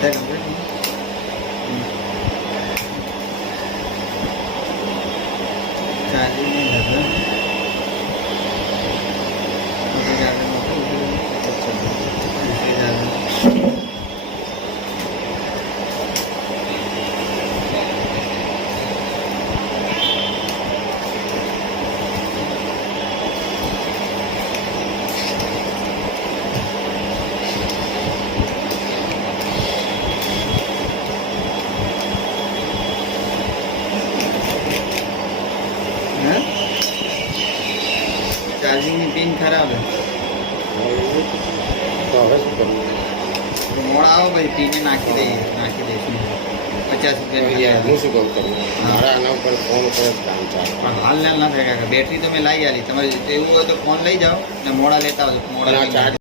બધા complete charging નહીં થતું ચાર્જિંગની પિન ખરાબ તો હવે શું કરવું? મોડા આવો ભાઈ પીને નાખી દઈશું 50 રૂપિયા હું શું કહું કરું? મારા આના ઉપર ફોન ઉપર જ કામ ચાલે. પણ હાલ ના થાય કાકા બેટરી તો મેં લાવી આલી તમારે એવું હોય તો ફોન લઈ જાઓ ને મોડા લેતા આવજો મોડા ચાર્જ